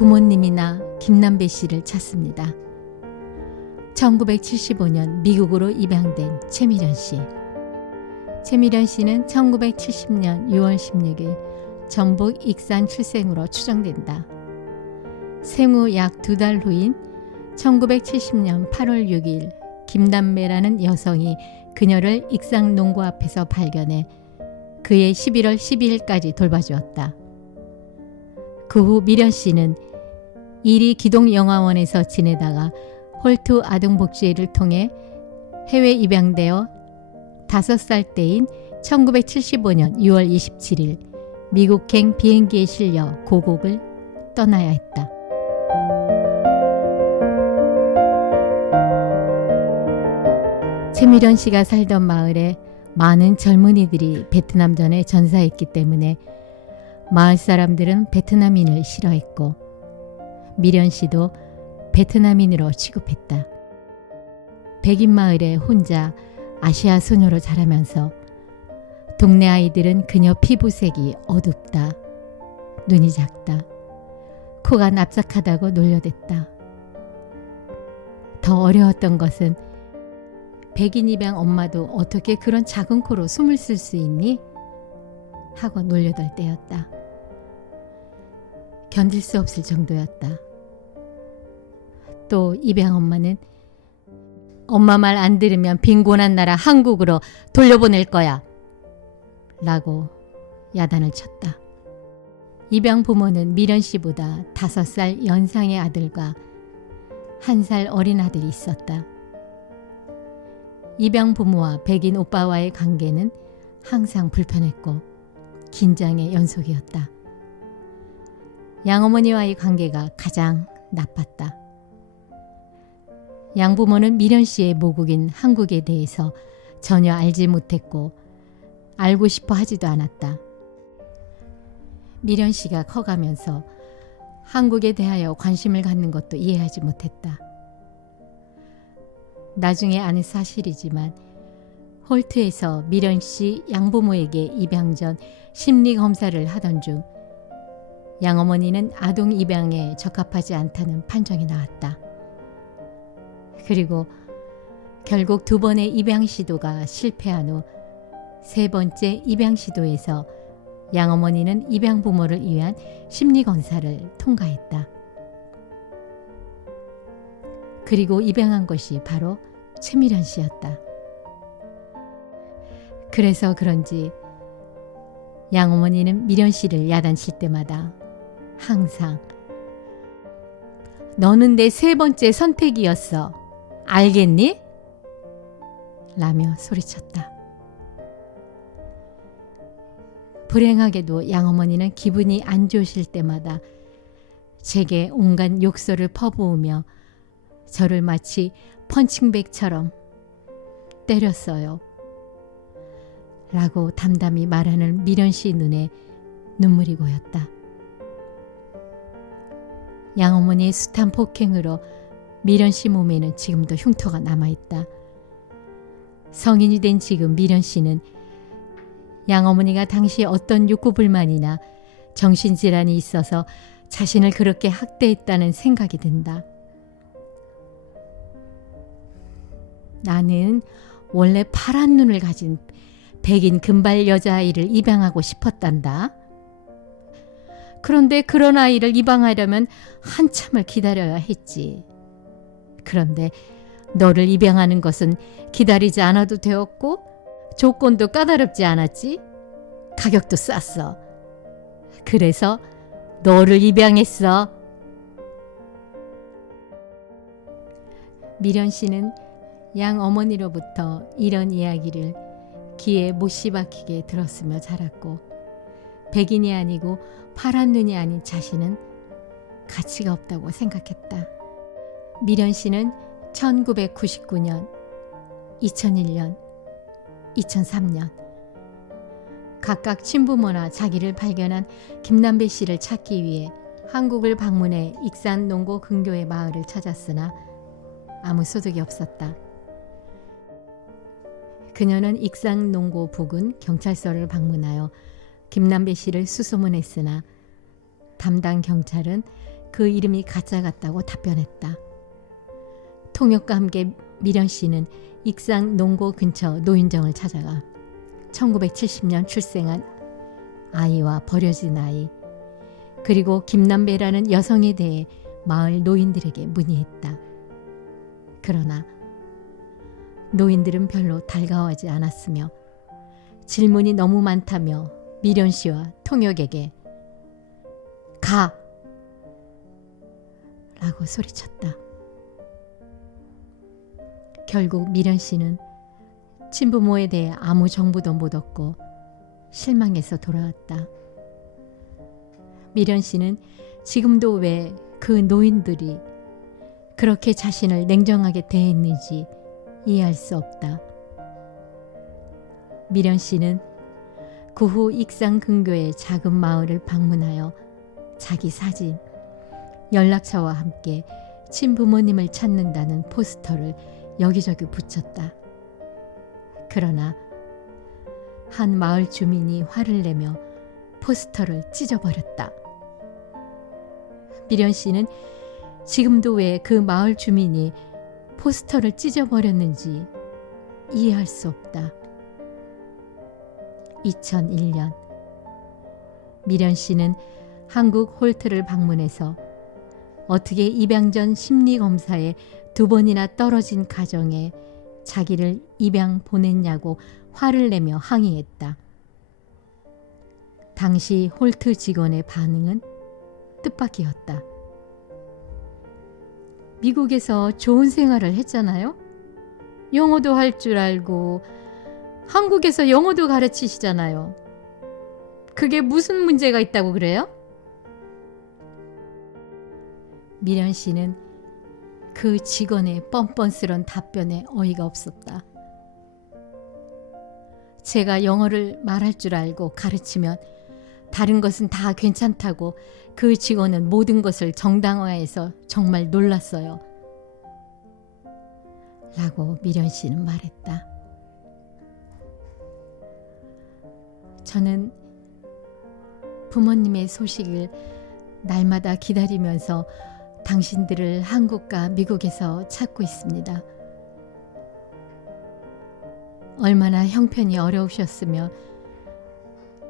부모님이나 김남배 씨를 찾습니다. 1975년 미국으로 입양된 최미련 씨. 최미련 씨는 1970년 6월 16일 전북 익산 출생으로 추정된다. 생후 약 2달 후인 1970년 8월 6일 김남배라는 여성이 그녀를 익산 농구 앞에서 발견해 그해 11월 12일까지 돌봐주었다. 그 후 미련 씨는 이리 기동영화원에서 지내다가 홀트 아동복지회를 통해 해외 입양되어 5살 때인 1975년 6월 27일 미국행 비행기에 실려 고국을 떠나야 했다. 최미련 씨가 살던 마을에 많은 젊은이들이 베트남전에 전사했기 때문에 마을 사람들은 베트남인을 싫어했고 미련 씨도 베트남인으로 취급했다. 백인 마을에 혼자 아시아 소녀로 자라면서 동네 아이들은 그녀 피부색이 어둡다, 눈이 작다, 코가 납작하다고 놀려댔다. 더 어려웠던 것은 백인 입양 엄마도 어떻게 그런 작은 코로 숨을 쓸 수 있니? 하고 놀려댈 때였다. 견딜 수 없을 정도였다. 또 입양 엄마는 엄마 말 안 들으면 빈곤한 나라 한국으로 돌려보낼 거야 라고 야단을 쳤다. 입양 부모는 미련 씨보다 5살 연상의 아들과 1살 어린 아들이 있었다. 입양 부모와 백인 오빠와의 관계는 항상 불편했고 긴장의 연속이었다. 양어머니와의 관계가 가장 나빴다. 양부모는 미련 씨의 모국인 한국에 대해서 전혀 알지 못했고 알고 싶어 하지도 않았다. 미련 씨가 커가면서 한국에 대하여 관심을 갖는 것도 이해하지 못했다. 나중에 아는 사실이지만 홀트에서 미련 씨 양부모에게 입양 전 심리 검사를 하던 중 양어머니는 아동 입양에 적합하지 않다는 판정이 나왔다. 그리고 결국 2번의 입양 시도가 실패한 후 3번째 입양 시도에서 양어머니는 입양 부모를 위한 심리 검사를 통과했다. 그리고 입양한 것이 바로 최미련 씨였다. 그래서 그런지 양어머니는 미련 씨를 야단칠 때마다 항상 너는 내 3번째 선택이었어. 알겠니? 라며 소리쳤다. 불행하게도 양어머니는 기분이 안 좋으실 때마다 제게 온갖 욕설을 퍼부으며 저를 마치 펀칭백처럼 때렸어요. 라고 담담히 말하는 미련 씨 눈에 눈물이 고였다. 양어머니의 숱한 폭행으로 미련 씨 몸에는 지금도 흉터가 남아있다. 성인이 된 지금 미련 씨는 양어머니가 당시 어떤 욕구불만이나 정신질환이 있어서 자신을 그렇게 학대했다는 생각이 든다. 나는 원래 파란 눈을 가진 백인 금발 여자아이를 입양하고 싶었단다. 그런데 그런 아이를 입양하려면 한참을 기다려야 했지. 그런데 너를 입양하는 것은 기다리지 않아도 되었고 조건도 까다롭지 않았지. 가격도 쌌어. 그래서 너를 입양했어. 미련 씨는 양 어머니로부터 이런 이야기를 귀에 못이 박히게 들었으며 자랐고 백인이 아니고 파란 눈이 아닌 자신은 가치가 없다고 생각했다. 미련 씨는 1999년, 2001년, 2003년 각각 친부모나 자기를 발견한 김남배 씨를 찾기 위해 한국을 방문해 익산 농고 근교의 마을을 찾았으나 아무 소득이 없었다. 그녀는 익산 농고 부근 경찰서를 방문하여 김남배 씨를 수소문했으나 담당 경찰은 그 이름이 가짜 같다고 답변했다. 통역과 함께 미련 씨는 익산 농고 근처 노인정을 찾아가 1970년 출생한 아이와 버려진 아이, 그리고 김남배라는 여성에 대해 마을 노인들에게 문의했다. 그러나 노인들은 별로 달가워하지 않았으며 질문이 너무 많다며 미련 씨와 통역에게 가! 라고 소리쳤다. 결국 미련 씨는 친부모에 대해 아무 정보도 못 얻고 실망해서 돌아왔다. 미련 씨는 지금도 왜 그 노인들이 그렇게 자신을 냉정하게 대했는지 이해할 수 없다. 미련 씨는 그 후 익산 근교의 작은 마을을 방문하여 자기 사진, 연락처와 함께 친부모님을 찾는다는 포스터를 여기저기 붙였다. 그러나 한 마을 주민이 화를 내며 포스터를 찢어버렸다. 미련 씨는 지금도 왜 그 마을 주민이 포스터를 찢어버렸는지 이해할 수 없다. 2001년 미련 씨는 한국 홀트를 방문해서 어떻게 입양 전 심리검사에 2번이나 떨어진 가정에 자기를 입양 보냈냐고 화를 내며 항의했다. 당시 홀트 직원의 반응은 뜻밖이었다. 미국에서 좋은 생활을 했잖아요. 영어도 할 줄 알고 한국에서 영어도 가르치시잖아요. 그게 무슨 문제가 있다고 그래요? 미련 씨는 그 직원의 뻔뻔스런 답변에 어이가 없었다. 제가 영어를 말할 줄 알고 가르치면 다른 것은 다 괜찮다고 그 직원은 모든 것을 정당화해서 정말 놀랐어요. 라고 미련 씨는 말했다. 저는 부모님의 소식을 날마다 기다리면서 당신들을 한국과 미국에서 찾고 있습니다. 얼마나 형편이 어려우셨으며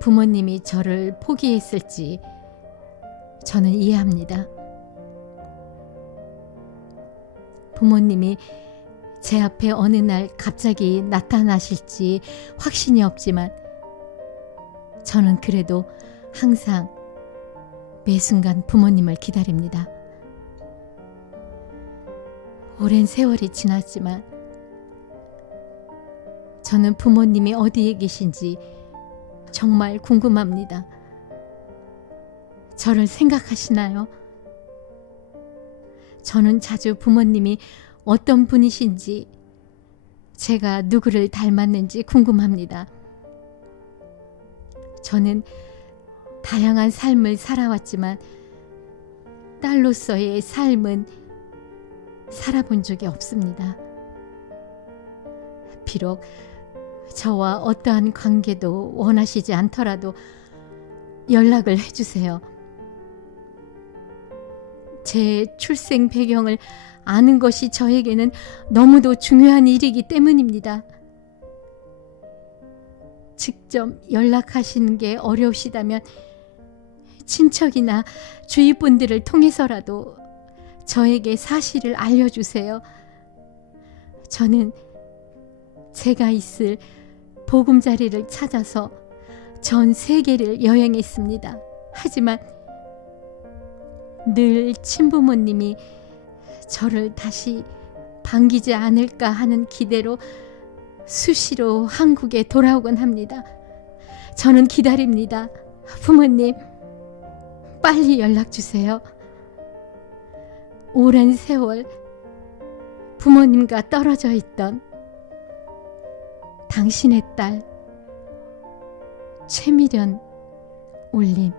부모님이 저를 포기했을지 저는 이해합니다. 부모님이 제 앞에 어느 날 갑자기 나타나실지 확신이 없지만 저는 그래도 항상 매 순간 부모님을 기다립니다. 오랜 세월이 지났지만 저는 부모님이 어디에 계신지 정말 궁금합니다. 저를 생각하시나요? 저는 자주 부모님이 어떤 분이신지, 제가 누구를 닮았는지 궁금합니다. 저는 다양한 삶을 살아왔지만 딸로서의 삶은 살아본 적이 없습니다. 비록 저와 어떠한 관계도 원하시지 않더라도 연락을 해주세요. 제 출생 배경을 아는 것이 저에게는 너무도 중요한 일이기 때문입니다. 직접 연락하시는 게 어려우시다면 친척이나 주위 분들을 통해서라도 저에게 사실을 알려주세요. 저는 제가 있을 보금자리를 찾아서 전 세계를 여행했습니다. 하지만 늘 친부모님이 저를 다시 반기지 않을까 하는 기대로 수시로 한국에 돌아오곤 합니다. 저는 기다립니다. 부모님, 빨리 연락 주세요. 오랜 세월 부모님과 떨어져 있던 당신의 딸 최미련 올림.